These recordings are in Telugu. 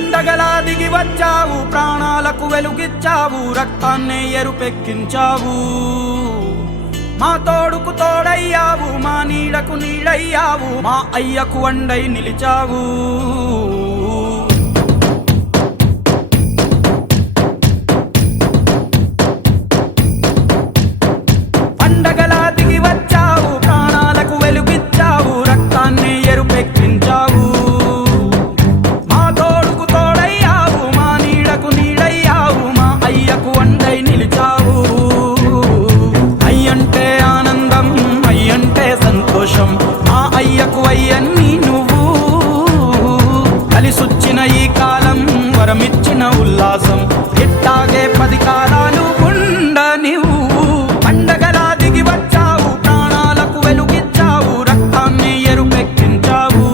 పండగలా దిగి వచ్చావు, ప్రాణాలకు వెలుగిచ్చావు, రక్తాన్నే ఎరుపెక్కించావు. మా తోడుకు తోడయ్యావు, మా నీడకు నీడయ్యావు, మా అయ్యకు అండై నిలిచావు. పండగలా దిగి వచ్చావు, ప్రాణాలకు వెలుగిచ్చావు, రక్తాన్నే ఎరుపెక్కించావు. మా తోడుకు తోడయ్యావు, మా నీడకు నీడయ్యావు, మా అయ్యకు అండై నిలిచావు. అయ్యంటే ఆనందం, అయ్యంటే సంతోషం, మా అయ్యకు అయ్యన్ని నువ్వు. కలిసొచ్చిన ఈ కాలం వరమిచ్చిన ఉల్లాసం, ఇట్టాగే 10 కాలాలు ఉండనివ్వు. పండగలా దిగి వచ్చావు, ప్రాణాలకు వెలుగిచ్చావు, రక్తాన్ని ఎరుపెక్కించావు.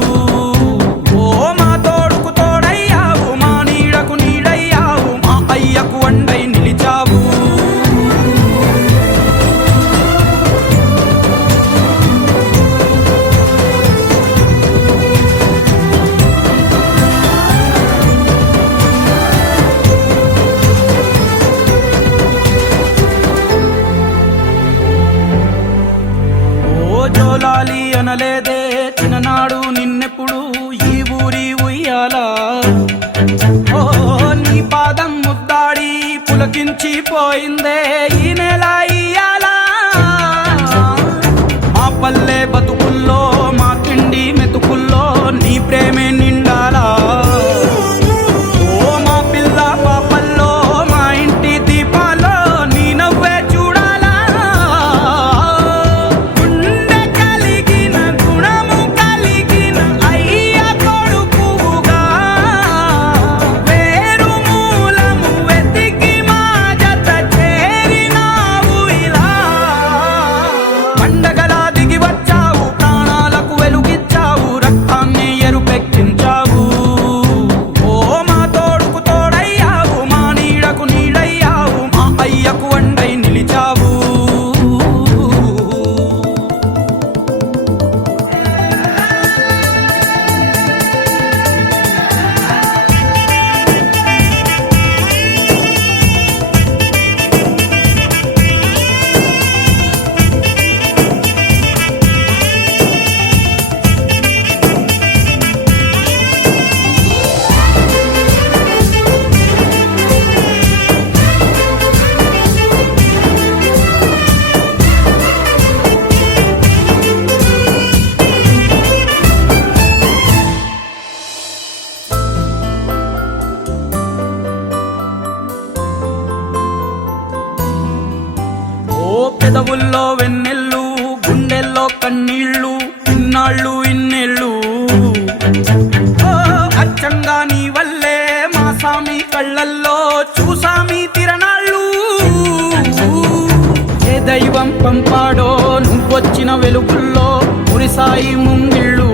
ఓ మా తోడుకు తోడయ్యావు, మా నీడకు నీడయ్యావు, మా అయ్యకు అండై నిలిచావు. జోలాలి అనలేదే చిన్ననాడు నిన్నెప్పుడు ఈ ఊరి ఉయ్యాలా. ఓ నీ పాదం ముద్దాడి పులకించి పోయిందే ఈ నెల ఇయ్యాలా. మా పల్లె బతుకుల్లో, మా తిండి మెతుకుల్లో నీ ప్రేమే నిండాలా. ఓ మా పిల్ల పాపల్లో, మా ఇంటి దీపాల్లో నీ నవ్వే చూడాలా. గుండె కలిగిన గుణము కలిగిన అయ్య కొడుకుగా, వేరు మూలము వెతికి మా జత చేరినావు ఇలా. పండగలా దిగి వచ్చావు, ప్రాణాలకు వెలుగిచ్చావు, రక్తాన్ని ఎరుపెక్కించావు. ఓ మా తోడుకు తోడయ్యావు, మా నీడకు నీడయ్యావు, మా అయ్యకు అండై నిలిచావు. ఓ పెదవుల్లో వెన్నెల్లు, గుండెల్లో కన్నీళ్ళు, ఇన్నాళ్ళు ఇన్నేళ్ళు. ఓ అచ్చంగా నీ వల్లే మా సామి కళ్ళల్లో చూసామి తిరణాళ్ళు. ఏ దైవం పంపాడో నువ్వొచ్చిన వెలుగుల్లో మురిసాయి ముంగిళ్ళు.